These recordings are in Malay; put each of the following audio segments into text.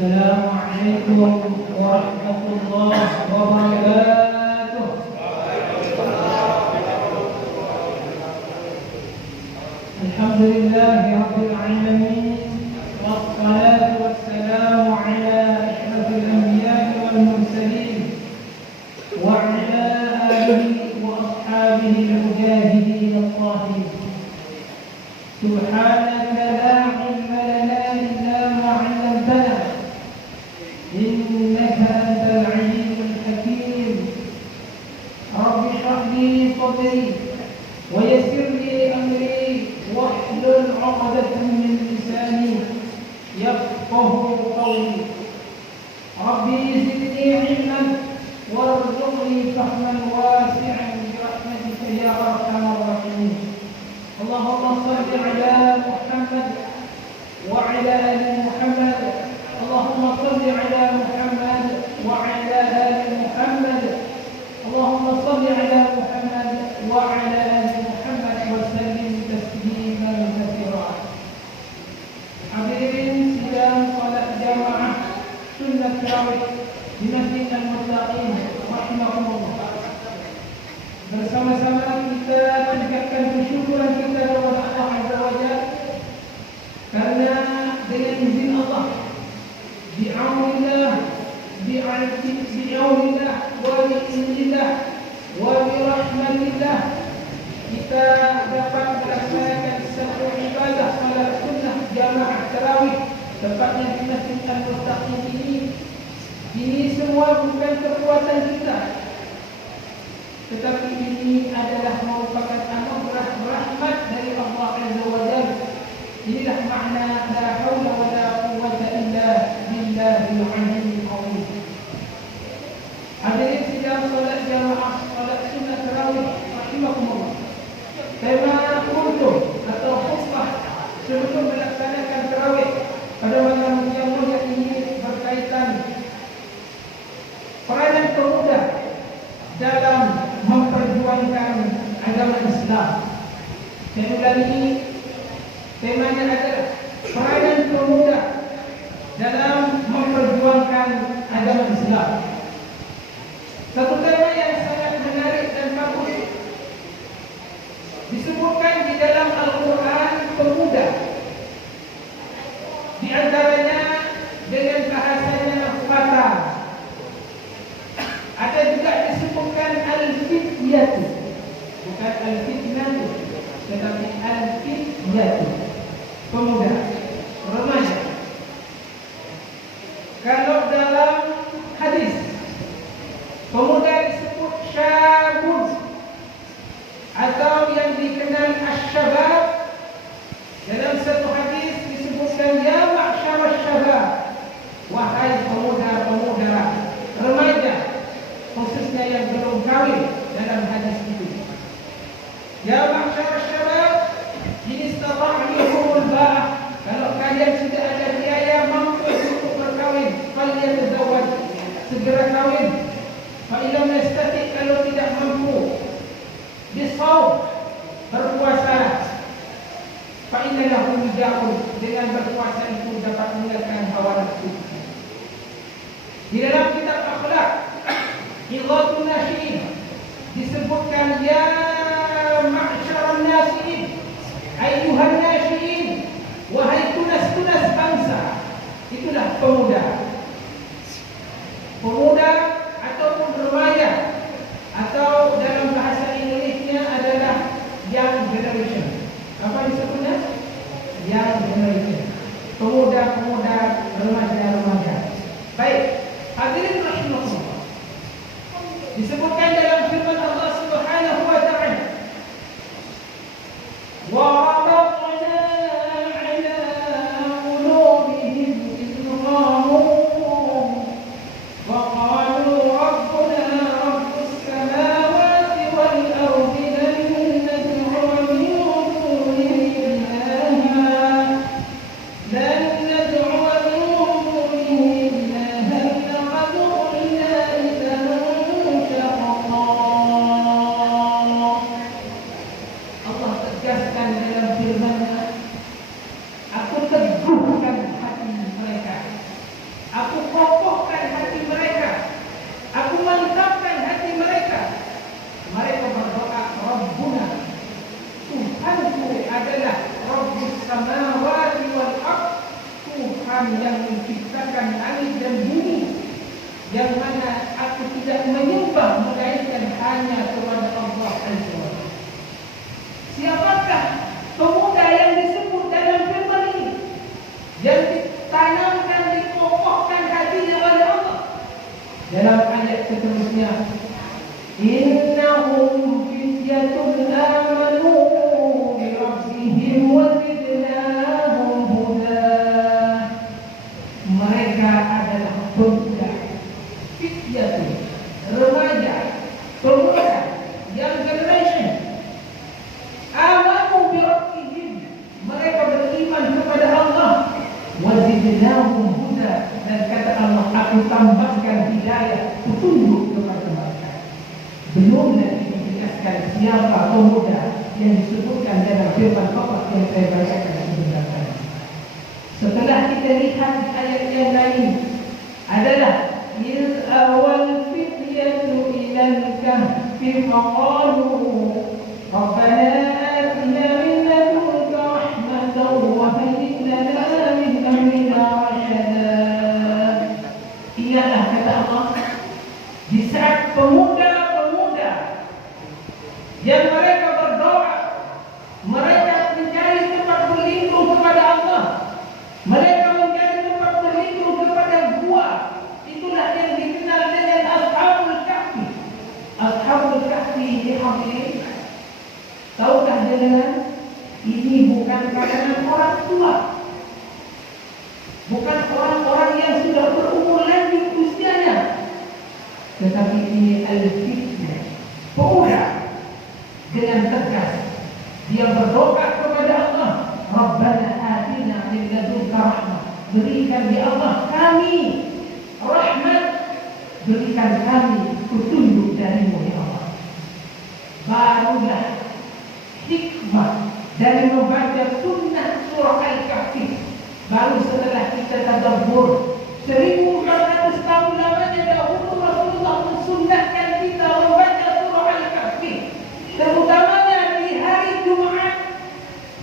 السلام عليكم ورحمة الله وبركاته. الحمد لله رب العالمين، والصلاة والسلام على أشرف الأنبياء والمرسلين وعلى آله وأصحابه المجاهدين الطاهرين. سبحانك لا علم لنا إلا ما علمتنا إنك أنت العليم الحكيم. رب اشرح لي صدري ويسر لي أمري واحلل عقدة من لساني يفقه قولي. ربي زدني علما وارزقني فهما واسعا برحمتك يا أرحم الراحمين. اللهم صل على محمد وعلى آل محمد. اللهم صل على محمد وعلى آل محمد. اللهم صل على محمد وعلى آل محمد وسلم تسليما كثيرا. Hadirin sidang salat jamaah sunnah tarawih di Masjid Al-Muttaqin rahimahumullah. Bersama-sama kita tingkatkan kesyukuran kita kepada Allah Azza wa Jalla, karena dengan izin Allah, bi'aunillah wa bi'idznillah wa birahmatillah, kita dapat melaksanakan satu ibadah salat sunnah jamaah tarawih tepatnya di Masjid Al-Muttaqin ini. Ini semua bukan kekuatan kita, tetapi ini adalah merupakan anugerah rahmat dari Allah Azza wa Jalla. Inilah makna la haula wa la quwwata illa billahil aliyyil azim. Hadirin sidang salat jamaah salat sunnah tarawih rahimakumullah. Tema kultum atau khutbah sebelum melaksanakan tarawih pada malam yang mulia ini berkaitan peranan pemuda dalam memperjuangkan agama Islam. Saya ulangi, temanya adalah peranan pemuda dalam memperjuangkan agama Islam. Satu tema yang sangat menarik dan bagus disebutkan di dalam Al-Quran pemuda, di antaranya dengan bahasanya fata. Ada juga disebutkan al-fityatu, bukan al-fitnatu, tetapi al-fityatu, pemuda, remaja. Kalau dalam hadis pemuda disebut syabun, atau yang dikenal asy-syabab. Dalam satu hadis disebutkan ya ma'syar asy-syabab, wahai pemuda-pemuda, remaja, khususnya yang belum kawin. Dalam hadis itu, ya ma'syar asy-syabab in istata'a minkumul ba'ah, kalau kalian sudah ada biaya mampu untuk berkawin, falyatazawwaj, segera kawin. Fa illam yastati', kalau tidak mampu, bisawm, berpuasa. Fa inna lahu wija'un, dengan berpuasa itu dapat menghilangkan hawa nafsu. Di dalam kitab akhlak Idhatun Nasyi'in disebutkan ya ma'syaran nasi'in, ayyuhan nasyi'in, wahai tunas-tunas bangsa. Itulah pemuda. Pemuda ataupun remaja, atau dalam bahasa Indonesia adalah young generation. Apa disebutnya? Young generation. Pemuda-pemuda, remaja-remaja. Baik, hadirin rahimahullah. Disebutkan dalam firman Allah Subhanahu wa ta'ala, wa rabbana 'ala qulubihim idh qamu wa qalu rabbuna rabbus samawati wal ardi lan nad'u min dunihi ilaha lan nad'u min dunihi ilaha laqad qulna idhan shaqqa Belum lagi dijelaskan siapa pemuda yang disebutkan dalam firman Allah yang saya bacakan sebentar tadi. Setelah kita lihat ayat yang lain adalah il awal fityatu ilal kahfi faqalu rabbana atina min ladunka rahmatan wa hayyi lana min amrina rashada. Ialah kata Allah, di saat pemuda-pemuda yang mereka berdoa, mereka mencari tempat berlindung kepada Allah, mereka mencari tempat berlindung kepada gua. Itulah yang dikenal dengan Ashabul Kahfi. Ashabul Kahfi ini hadirin, tahukah dengan ini bukan kalangan orang tua, bukan orang-orang yang sudah berumur lanjut usianya, tetapi ini al-fitnah, pemuda. Dengan tegas dia berdoa kepada Allah, Rabbana atina min ladunka rahmah, berikan ya Allah kami rahmat, berikan kami petunjuk darimu ya Allah. Barulah hikmah dari membaca sunnah surah Al-Kahfi. Baru setelah kita tadabbur 1400 tahun lamanya dahulu Rasulullah mensunnahkan kita membaca surah Al-Kahfi, terutamanya di hari Jumat.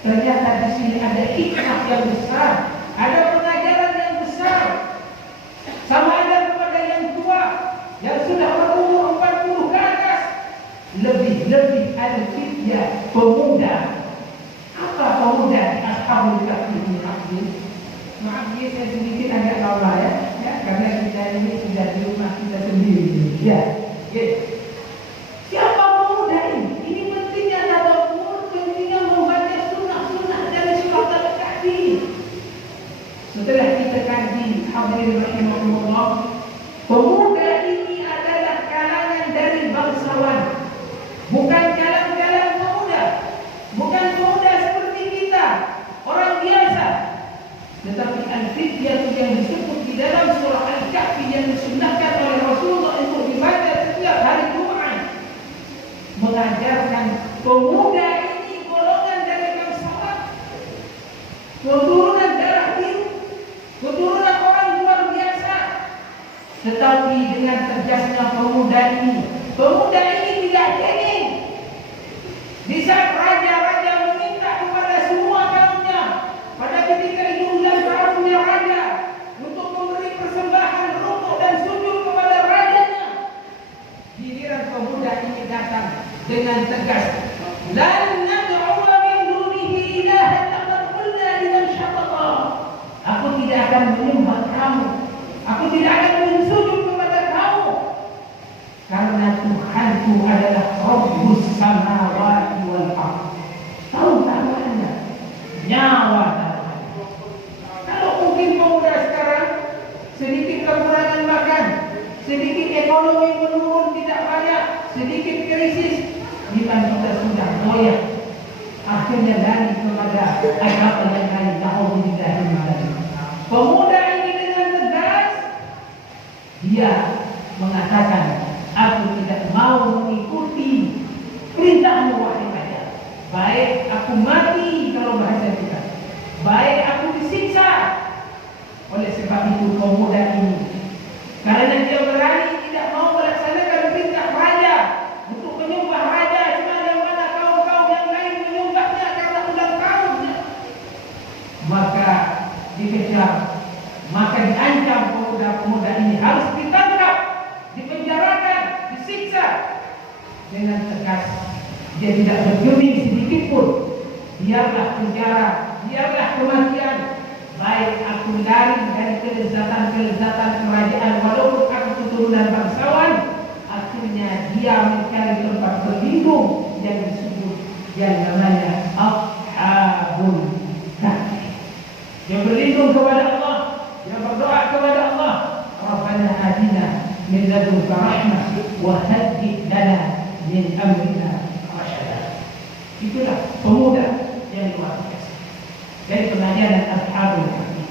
Ternyata di sini ada hikmah yang besar, ada pengajaran yang besar. Sama ada kepada yang tua, yang sudah berumur 40 ke atas, lebih-lebih al-fityah, pemuda. Apa pemuda di Ashabul Kahfi ini? Maaf ya, saya sedikit agak lama ya, karena kita ini sudah di rumah kita sendiri. Ya. Siapa pemuda ini? Ini pentingnya tadabbur, pentingnya membaca sunnah-sunnah dari surah Al-Kahfi. Setelah kita kaji, hadirin rahimahullah, pemuda ini adalah kalangan dari bangsawan, bukan kalangan pemuda, bukan pemuda seperti kita, orang biasa. Tetapi al-fityah yang disebut di dalam surah Al-Kahfi yang disunnahkan oleh Rasulullah untuk dibaca setiap hari Jumat, mengajarkan pemuda ini golongan dari bangsawan, keturunan darah biru, keturunan orang luar biasa. Tetapi dengan tegasnya pemuda ini tidak cengeng. Di saat raja-raja meminta kepada semua kaumnya, pada ketika itu bulan tahunnya raja, untuk memberi persembahan rukuk dan sujud kepada rajanya, giliran pemuda ini datang dengan tegas, lan nad'u min dunihi ilahan laqad qulna liman syatata. Aku tidak akan menyembah kamu, aku tidak akan mensujud kepada kamu, karena Tuhanku adalah Rabbus samawati wal ardh. Tahu namanya? Nyawa. Kalau mungkin pemuda sekarang sedikit kekurangan makan, sedikit ekonomi menurun tidak banyak, sedikit krisis, kita sudah goyah, akhirnya lari kepada agama yang lain. Pemuda ini dengan tegas dia mengatakan, aku tidak mau mengikuti perintahmu wahai raja. Baik aku mati, kalau bahasa kita, baik aku disiksa. Oleh sebab itu pemuda ini, karena dia berani tidak mau melaksanakan perintah raja untuk menyembah raja, sebagaimana kaum-kaum yang lain menyembahnya karena ulang tahunnya, maka dikejar, maka diancam pemuda-pemuda ini harus ditangkap, dipenjarakan, disiksa. Dengan tegas dia tidak bergeming sedikit pun. Biarlah penjara, biarlah kematian, baik aku lari dari kelezatan-kelezatan kerajaan walaupun aku keturunan bangsawan. Akhirnya dia mencari tempat berlindung yang disebut yang namanya Ashabul Kahfi. Dia berlindung kepada Allah, dia berdoa kepada Allah, Rabbana atina min ladunka rahmah wa haddi lana min amrina rasyada. Itulah pemuda yang luar biasa dari pengajaran Ashabul Kahfi.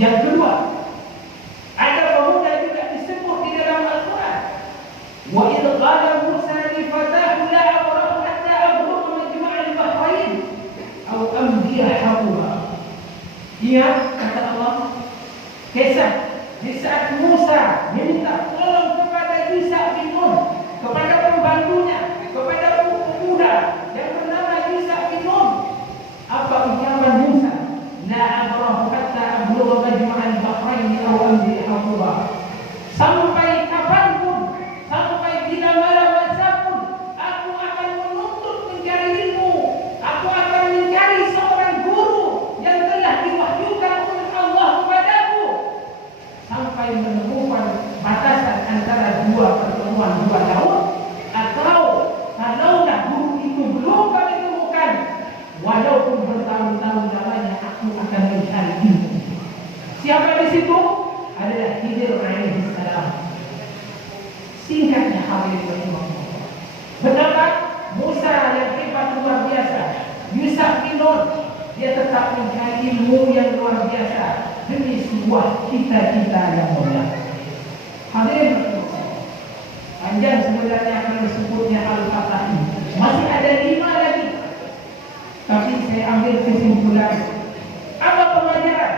Yang kedua, ada pemuda juga disebut di dalam Al-Quran, wa idh qala Musa الفتاة لا أبرح حتى أبلغ مجمع البحرين أو أمضي حقها. Ingat kata Allah, kisah di saat Musa minta tolong kepada Yusha bin Nun, kepada pembantunya, kepada pemuda yang bernama Yusha bin Nun. Apa ucapan Musa? La abrahu hatta ablugha majma'al bahrain aw amdi haquba. Sampai kapanpun, sampai bila mana masa pun, aku akan menuntut mencari ilmu. Aku akan mencari seorang guru yang telah diwahyukan oleh Allah kepadaku, sampai menemukan batasan antara dua pertemuan 2 tahun. Atau kalaulah guru itu belum kami temukan, walaupun bertahun-tahun lamanya, aku akan mencari ilmu. Siapa di situ? Adalah Khidir alaihi salam. Singkatnya hadirin rahimahullah, betapa Musa yang hebat luar biasa, Yusha bin Nun, dia tetap mencari ilmu yang luar biasa demi sebuah cita-cita yang mulia. Hadirin rahimahullah, panjang sebenarnya akan disebutnya Al-Fatah ini. Masih ada 5 lagi, tapi saya ambil kesimpulan. Apa pelajaran?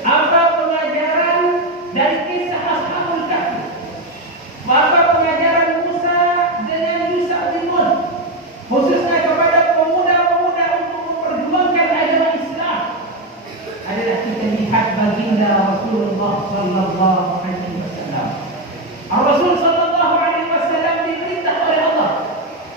Apa pelajaran dari kisah Ashabul Kahfi? Apa pelajaran Musa dengan Yusha bin Nun, khususnya kepada pemuda-pemuda untuk memperjuangkan agama Islam? Adalah kita lihat baginda Rasulullah sallallahu alaihi wasallam. Rasul sallallahu alaihi wasallam diperintah oleh Allah,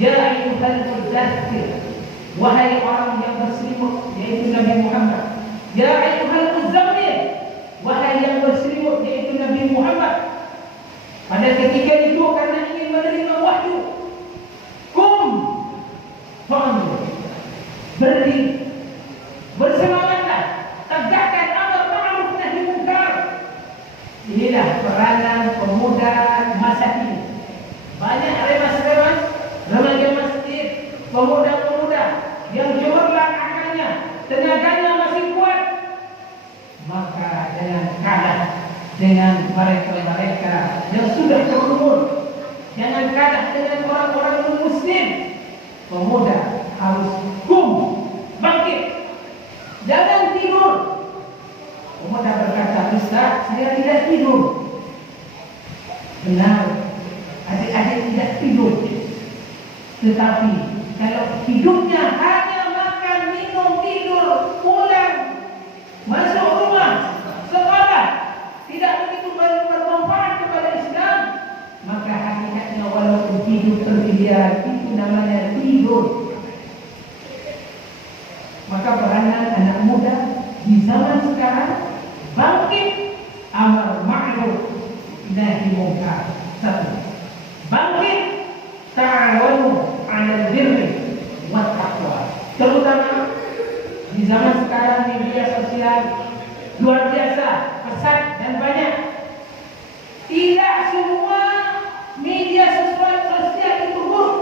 ya ayyuhal mudaththir, wahai orang yang berselimut, yaitu Nabi Muhammad. Ya ayyuhal muzammil, wahai yang berselimut, yaitu Nabi Muhammad. Pada ketika itu karena ingin menerima wahyu, kum fa'amil, berdiri, bersemangatlah, tegakkan amar ma'ruf nahi munkar. Inilah peranan pemuda masa ini. Banyak remas-remas, remaja masjid, pemuda-pemuda yang cemerlang akalnya, tenaganya masih kuat, maka jangan kalah dengan mereka-mereka yang sudah berumur. Jangan kalah dengan orang-orang non-muslim. Pemuda harus bangkit, jangan tidur. Pemuda berkata, Ustaz, saya tidak tidur. Benar, adik-adik tidak tidur. Tetapi kalau hidupnya hanya makan, minum, tidur, pulang, masuk rumah, sekolah, tidak begitu bermanfaat kepada Islam, maka hakikatnya walaupun hidup terbiar, itu namanya tidur. Maka peranan anak muda di zaman sekarang bangkit, amar ma'ruf nahi munkar. 1. Bangkit, ta'awanu 'alal birri wat taqwa. Terutama di zaman sekarang media sosial luar biasa pesat dan banyak. Tidak semua media sosial itu buruk.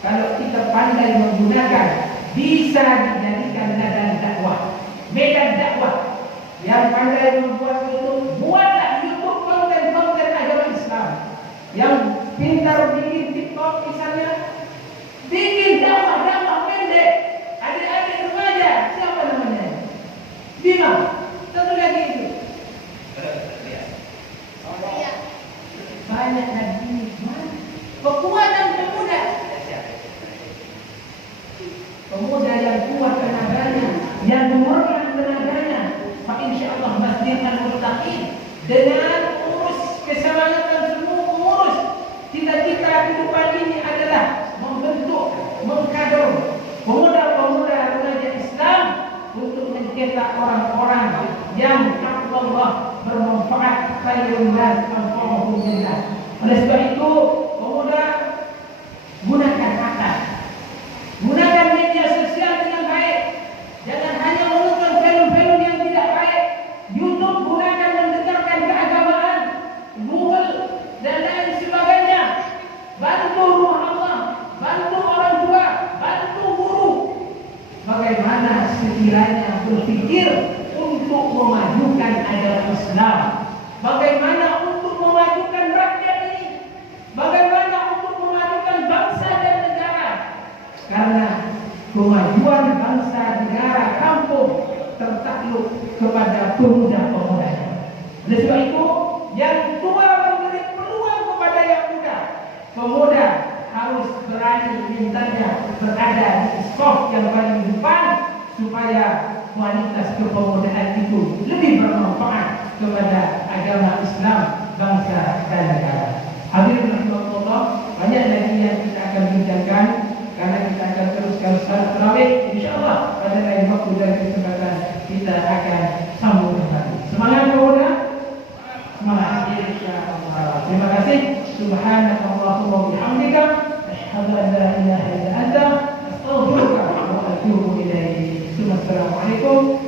Kalau kita pandai menggunakan, bisa dijadikan ladang dakwah, medan dakwah. Yang pandai membuat YouTube, buatlah YouTube konten-konten agama Islam. Yang pintar bikin TikTok misalnya, bikin dakwah pendek. Adik-adik remaja, siapa namanya? Bima. Satu lagi itu. Banyak lagi. Kekuatan pemuda. Pemuda yang kuat tenaganya, yang gemerlap tenaganya. Insyaallah Masjid Al-Muttaqin dengan urus keselamatan semua pengurus. Cita-cita kehidupan ini adalah membentuk, mengkader pemuda-pemuda remaja Islam untuk mencetak orang-orang yang Allah bermanfaat, khairun nas anfa'uhum lillah. Oleh sebab itu, pemuda, gunakan akal, gunakan media sosial dengan baik. Jangan hanya menonton film-film yang tidak baik. YouTube gunakan mendengarkan keagamaan, Google dan lain sebagainya. Bantu rumah Allah, bantu orang tua, bantu guru. Bagaimana sekiranya berpikir untuk memajukan agama Islam? Bagaimana untuk memajukan rakyat ini? tertakluk kepada pemuda-pemudanya. Oleh sebab itu, yang tua memberi peluang kepada yang muda. Pemuda harus berani mintanya berada di skop yang paling depan supaya kualitas kepemudaan itu lebih bermanfaat kepada agama Islam, bangsa dan negara. Hadirin rahimakumullah, banyak lagi yang kita akan bincangkan karena kita akan teruskan salat tarawih. Insyaallah pada lain waktu dan kesempatan kita akan sambung kembali. Semangat pemuda, semangat insyaallah. Terima kasih. Subhanakallahumma wa bihamdika asyhadu an la ilaha illa anta astaghfiruka wa atubu ilaik. Assalamualaikum